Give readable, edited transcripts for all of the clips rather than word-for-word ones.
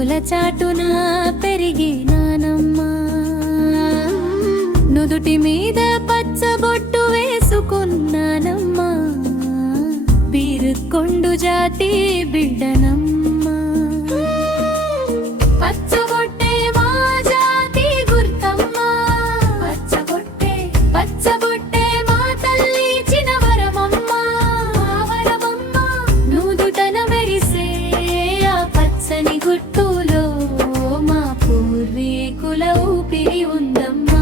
పూల చాటున పెరిగినానమ్మా, నుదుటి మీద పచ్చబొట్టు వేసుకున్నానమ్మా, బీరుకొండు జాతి బిడ్డనమ్మా. పచ్చబొట్టే మా జాతి గుర్తమ్మా, పచ్చబొట్టే పచ్చబొట్టే మా తల్లి ఇచ్చిన వరమమ్మా, వరమమ్మా. నుదుటన మెరిసే ఆ పచ్చని గుర్తులో మా పూర్వీకుల ఊపిరి ఉందమ్మా.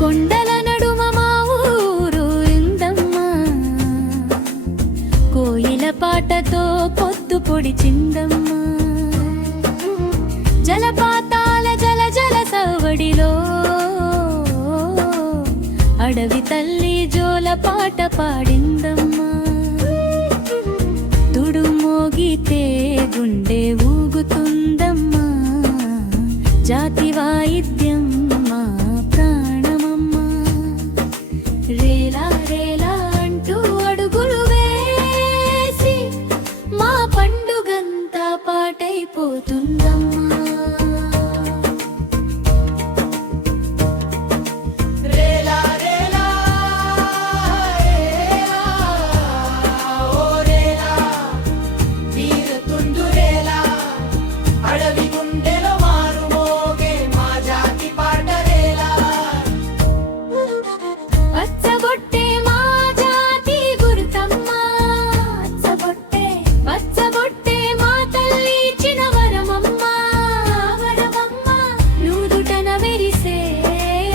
కొండల నడుమ మా ఊరు ఉందమ్మా, కోయిల పాటతో పొద్దు పొడిచిందమ్మా, జలపాతాల జల జల సవడిలో అడవి తల్లి జోల పాట పాడిందమ్మా. తుడు మోగితే గుండె ఊగుతుందమ్మా, జాతి వాయిద్యం మా ప్రాణమమ్మా. రేలా రేలా అంటూ అడుగులు వేసి మా పండుగంతా పాటైపోతుందమ్మా. రేలా రేలా రేలా ఓ రేలా తీరుతుండు రేలా, అడవి గుండెలో మారు మోగే మా జాతి పాట రేలా. పచ్చబొట్టే మా జాతి గుర్తమ్మా, పచ్చబొట్టే పచ్చబొట్టే మా తల్లి ఇచ్చిన వరమమ్మా, వరమమ్మా. నుదుటన మెరిసే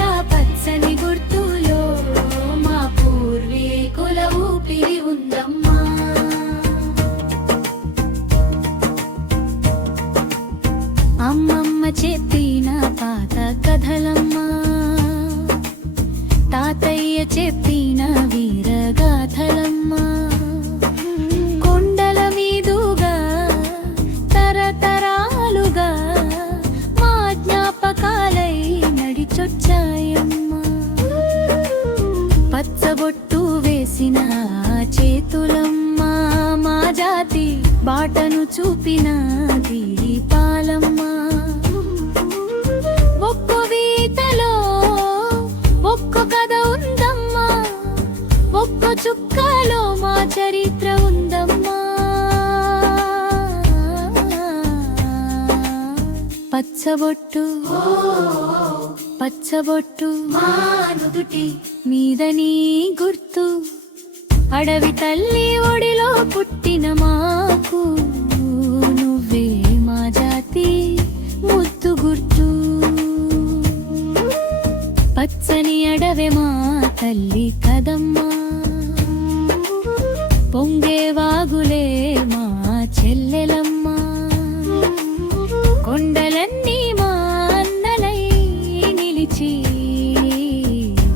ఆ పచ్చని గుర్తులో మా పూర్వీకుల ఊపిరి ఉందమ్మా. అమ్మమ్మ చెప్పిన పాత కథలమ్మా, తాతయ్య చెప్పిన వీరగాథలమ్మా, కొండల మీదుగా తరతరాలుగా మా జ్ఞాపకాలై నడిచొచ్చాయమ్మా. పచ్చబొట్టు వేసిన చేతులమ్మా, మా జాతి బాటను చూపిన దీపాలమ్మా. ఒక్కో వీతలో ఒక్కో కథ ఉందమ్మా, ఒక్కో చుక్కలో మా చరిత్ర ఉందమ్మా. పచ్చబొట్టు పచ్చబొట్టు మా నుదుటి మీద నీ గుర్తు, అడవి తల్లి ఒడిలో పుట్టిన మాకు నువ్వే మా జాతి ముద్దు గుర్తు. పచ్చని అడవే మా తల్లి కదమ్మా, పొంగే వాగులే మా చెల్లెలమ్మా, కొండలన్నీ మా అన్నలై నిలిచి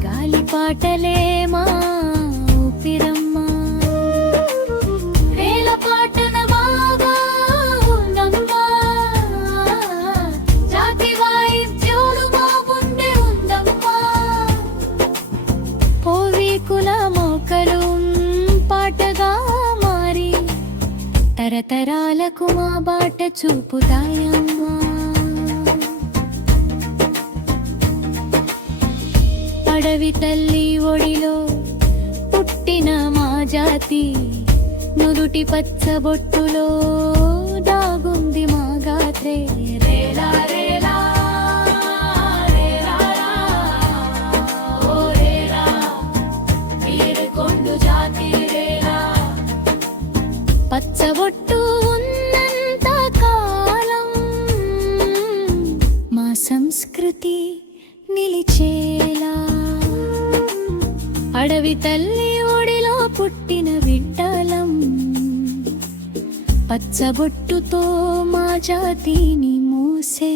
గాలిపాటలే మా ఊపిరమ్మా. వేల పాటన బాగా ఉందమ్మా, జాతి వాయిద్యాలు మా గుండె ఉందమ్మా. పూర్వీకుల మోకలు పాటగా మారి తరతరాలకు మా బాట చూపుతాయమ్మా. అడవి తల్లి ఒడిలో పుట్టిన మా జాతి, నుదుటి పచ్చబొట్టులో దాగుంది మా గాత్రే. రేలా రేలా రేలా ఓ రేలా, బీరుకొండు జాతి రేలా. పచ్చబొట్టు ఉన్నంత కాలం మా సంస్కృతి నిలిచేలా, అడవి తల్లి ఒడిలో పుట్టిన విఠలం, పచ్చబొట్టుతో మా జాతిని మూసే.